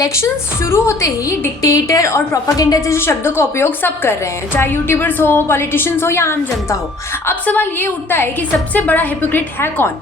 Elections शुरू होते ही dictator और प्रोपेगेंडा जैसे शब्दों का उपयोग सब कर रहे हैं, चाहे यूट्यूबर्स हो, पॉलिटिशियंस हो या आम जनता हो। अब सवाल ये उठता है कि सबसे बड़ा हिपोक्रेट है कौन?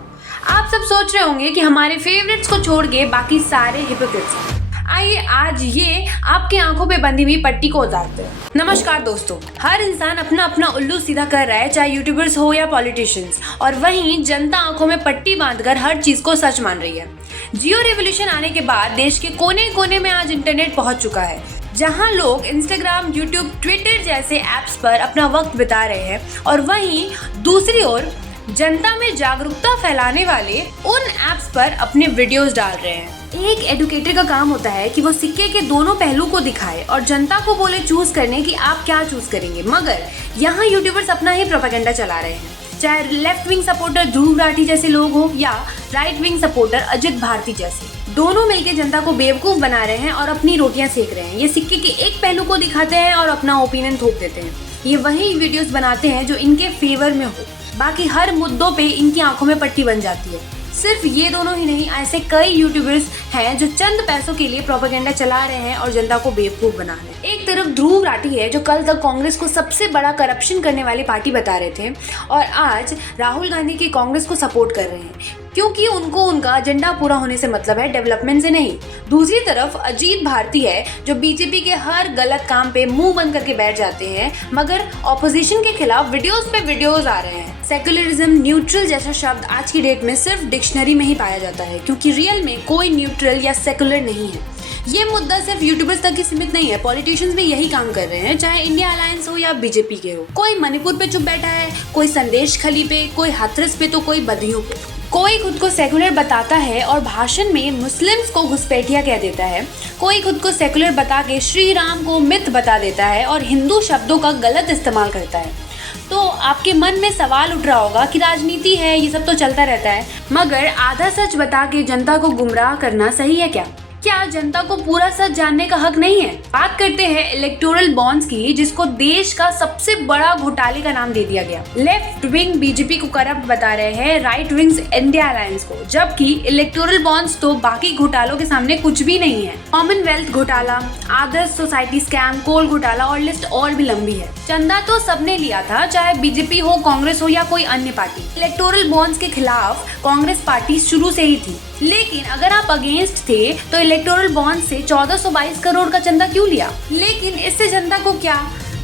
आप सब सोच रहे होंगे कि हमारे फेवरेट्स को छोड़ के बाकी सारे हिपोक्रेट्स हैं। आइए आज ये आपके आंखों पे बंधी हुई पट्टी को उतारते हैं। नमस्कार दोस्तों, हर इंसान अपना अपना उल्लू सीधा कर रहा है, चाहे यूट्यूबर्स हो या पॉलिटिशियंस, और वहीं जनता आंखों में पट्टी बांधकर हर चीज को सच मान रही है। जियो रेवोल्यूशन आने के बाद देश के कोने कोने में आज इंटरनेट पहुंच चुका है, जहां लोग इंस्टाग्राम, यूट्यूब, ट्विटर जैसे ऐप्स पर अपना वक्त बिता रहे हैं, और वहीं दूसरी ओर जनता में जागरूकता फैलाने वाले उन ऐप्स पर अपने वीडियोस डाल रहे हैं। एक एडुकेटर का काम होता है कि वो सिक्के के दोनों पहलू को दिखाए और जनता को बोले चूज करने की आप क्या चूज करेंगे, मगर यहाँ यूट्यूबर्स अपना ही प्रोपेगेंडा चला रहे हैं। चाहे left wing supporter Dhruv Rathee जैसे लोग हो या right wing supporter Ajit Bharti जैसे, दोनों मिलकर जनता को बेवकूफ बना रहे हैं और अपनी रोटियां सेक रहे हैं। ये सिक्के के एक पहलू को दिखाते हैं और अपना ओपिनियन थोप देते हैं। ये वही वीडियोस बनाते हैं जो इनके फेवर में हो, बाकी हर मुद्दों पे इनकी आंखों में पट्टी बन जाती है। सिर्फ ये दोनों ही नहीं, ऐसे कई यूट्यूबर्स हैं जो चंद पैसों के लिए प्रोपेगेंडा चला रहे हैं और जनता को बेवकूफ बना रहे हैं। एक तरफ ध्रुव राठी है जो कल तक कांग्रेस को सबसे बड़ा करप्शन करने वाली पार्टी बता रहे थे और आज राहुल गांधी की कांग्रेस को सपोर्ट कर रहे हैं, क्योंकि उनको उनका एजेंडा पूरा होने से मतलब है, डेवलपमेंट से नहीं। दूसरी तरफ अजीत भारती है जो बीजेपी के हर गलत काम पे मुंह बंद करके बैठ जाते हैं, मगर ऑपोजिशन के खिलाफ वीडियोस पे वीडियोस आ रहे हैं। सेक्युलरिज्म, न्यूट्रल जैसा शब्द आज की डेट में सिर्फ डिक्शनरी में ही पाया जाता है, क्योंकि रियल में कोई न्यूट्रल या सेक्युलर नहीं है। ये मुद्दा सिर्फ यूट्यूबर्स तक ही सीमित नहीं है, पॉलिटिशियंस भी यही काम कर रहे हैं, चाहे इंडिया अलायंस हो या बीजेपी के हो। कोई मणिपुर पे चुप बैठा है, कोई संदेश खली पे, कोई हाथरस पे, तो कोई बधियों पे। कोई खुद को सेकुलर बताता है और भाषण में मुस्लिम्स को घुसपैठिया कह देता है, कोई खुद को सेकुलर बता के श्री राम को मिथ बता देता है और हिंदू शब्दों का गलत इस्तेमाल करता है। तो आपके मन में सवाल उठ रहा होगा कि राजनीति है, ये सब तो चलता रहता है, मगर आधा सच बता के जनता को गुमराह करना सही है क्या? क्या जनता को पूरा सच जानने का हक नहीं है? बात करते हैं इलेक्टोरल बॉन्ड्स की, जिसको देश का सबसे बड़ा घोटाले का नाम दे दिया गया। लेफ्ट विंग बीजेपी को करप्ट बता रहे हैं, राइट विंग्स इंडिया अलायंस को, जबकि इलेक्टोरल बॉन्ड्स तो बाकी घोटालों के सामने कुछ भी नहीं है। कॉमनवेल्थ घोटाला, आदर्श सोसाइटी स्कैम, कोल घोटाला और लिस्ट और भी लंबी है। चंदा तो सबने लिया था, चाहे बीजेपी हो, कांग्रेस हो या कोई अन्य पार्टी। इलेक्टोरल बॉन्ड्स के खिलाफ कांग्रेस पार्टी शुरू से ही थी, लेकिन अगर आप अगेंस्ट थे तो इलेक्टोरल बॉन्ड से 1422 करोड़ का चंदा क्यों लिया? लेकिन इससे जनता को क्या?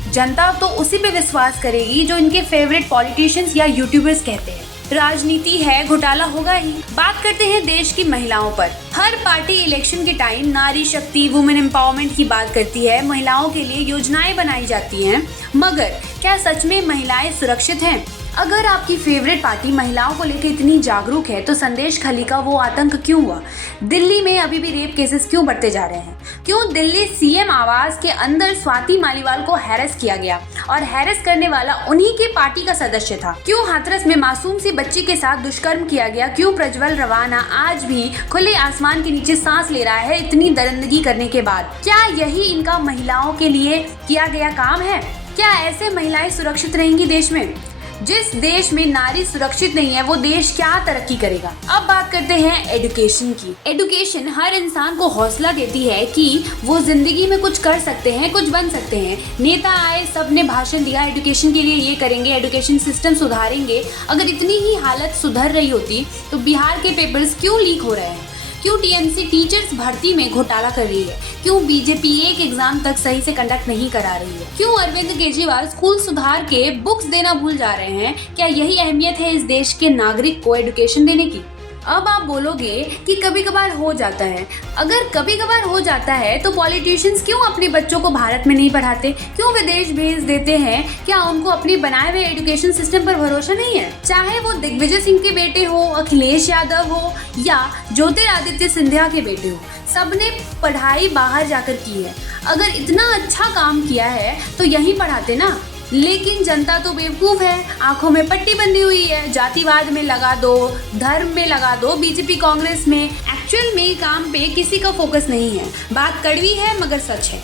जनता तो उसी पे विश्वास करेगी जो इनके फेवरेट पॉलिटिशियंस या यूट्यूबर्स कहते हैं। राजनीति है, घोटाला होगा ही। बात करते हैं देश की महिलाओं पर। हर पार्टी इलेक्शन के टाइम नारी शक्ति, वुमेन एम्पावरमेंट की बात करती है, महिलाओं के लिए योजनाएं बनाई जाती हैं, मगर क्या सच में महिलाएं सुरक्षित हैं? अगर आपकी फेवरेट पार्टी महिलाओं को लेकर इतनी जागरूक है तो संदेश खली का वो आतंक क्यों हुआ? दिल्ली में अभी भी रेप केसेस क्यों बढ़ते जा रहे हैं? क्यों दिल्ली सीएम आवास के अंदर स्वाति मालीवाल को हैरेस किया गया और हैरेस करने वाला उन्हीं के पार्टी का सदस्य था? क्यों हाथरस में मासूम सी बच्ची के साथ दुष्कर्म किया गया? क्यों प्रज्वल रवाना आज भी खुले आसमान के नीचे सांस ले रहा है इतनी दरिंदगी करने के बाद? क्या यही इनका महिलाओं के लिए किया गया काम है? क्या ऐसे महिलाएं सुरक्षित रहेंगी देश में? जिस देश में नारी सुरक्षित नहीं है वो देश क्या तरक्की करेगा? अब बात करते हैं एजुकेशन की। एजुकेशन हर इंसान को हौसला देती है कि वो जिंदगी में कुछ कर सकते हैं, कुछ बन सकते हैं। नेता आए, सबने भाषण दिया, एजुकेशन के लिए ये करेंगे, एजुकेशन सिस्टम सुधारेंगे। अगर इतनी ही हालत सुधर रही होती तो बिहार के पेपर्स क्यों लीक हो रहे हैं? क्यों टीएमसी टीचर्स भर्ती में घोटाला कर रही है? क्यों बीजेपी एक एग्जाम तक सही से कंडक्ट नहीं करा रही है? क्यों अरविंद केजरीवाल स्कूल सुधार के बुक्स देना भूल जा रहे हैं? क्या यही अहमियत है इस देश के नागरिक को एजुकेशन देने की? अब आप बोलोगे कि कभी कभार हो जाता है। अगर कभी कभार हो जाता है तो पॉलिटिशियंस क्यों अपने बच्चों को भारत में नहीं पढ़ाते? क्यों विदेश भेज देते हैं? क्या उनको अपने बनाए हुए एजुकेशन सिस्टम पर भरोसा नहीं है? चाहे वो दिग्विजय सिंह के बेटे हो, अखिलेश यादव हो या ज्योतिरादित्य सिंधिया के बेटे हो, सबने पढ़ाई बाहर जाकर की है। अगर इतना अच्छा काम किया है तो यहीं पढ़ाते ना। लेकिन जनता तो बेवकूफ है, आंखों में पट्टी बंधी हुई है। जातिवाद में लगा दो, धर्म में लगा दो, बीजेपी कांग्रेस में। एक्चुअल में काम पे किसी का फोकस नहीं है। बात कड़वी है मगर सच है।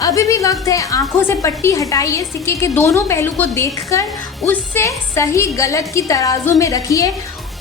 अभी भी वक्त है, आंखों से पट्टी हटाइए, सिक्के के दोनों पहलू को देखकर उससे सही गलत की तराजू में रखिए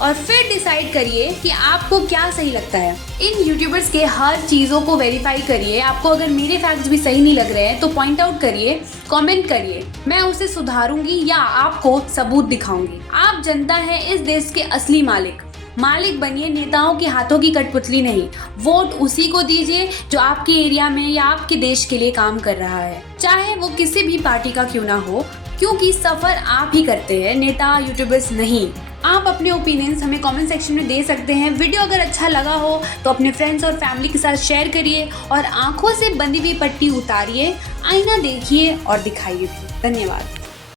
और फिर डिसाइड करिए कि आपको क्या सही लगता है। इन यूट्यूबर्स के हर चीज़ों को वेरीफाई करिए। आपको अगर मेरे फैक्ट्स भी सही नहीं लग रहे हैं तो पॉइंट आउट करिए, कमेंट करिए, मैं उसे सुधारूंगी या आपको सबूत दिखाऊंगी। आप जनता है इस देश के असली मालिक बनिए, नेताओं के हाथों की कठपुतली नहीं। वोट उसी को दीजिए जो आपके एरिया में या आपके देश के लिए काम कर रहा है, चाहे वो किसी भी पार्टी का क्यों ना हो, क्योंकि सफर आप ही करते हैं, नेता यूट्यूबर्स नहीं। आप अपने ओपिनियंस हमें कमेंट सेक्शन में दे सकते हैं। वीडियो अगर अच्छा लगा हो तो अपने फ्रेंड्स और फैमिली के साथ शेयर करिए और आंखों से बंधी हुई पट्टी उतारिए, आईना देखिए और दिखाइए भी। धन्यवाद।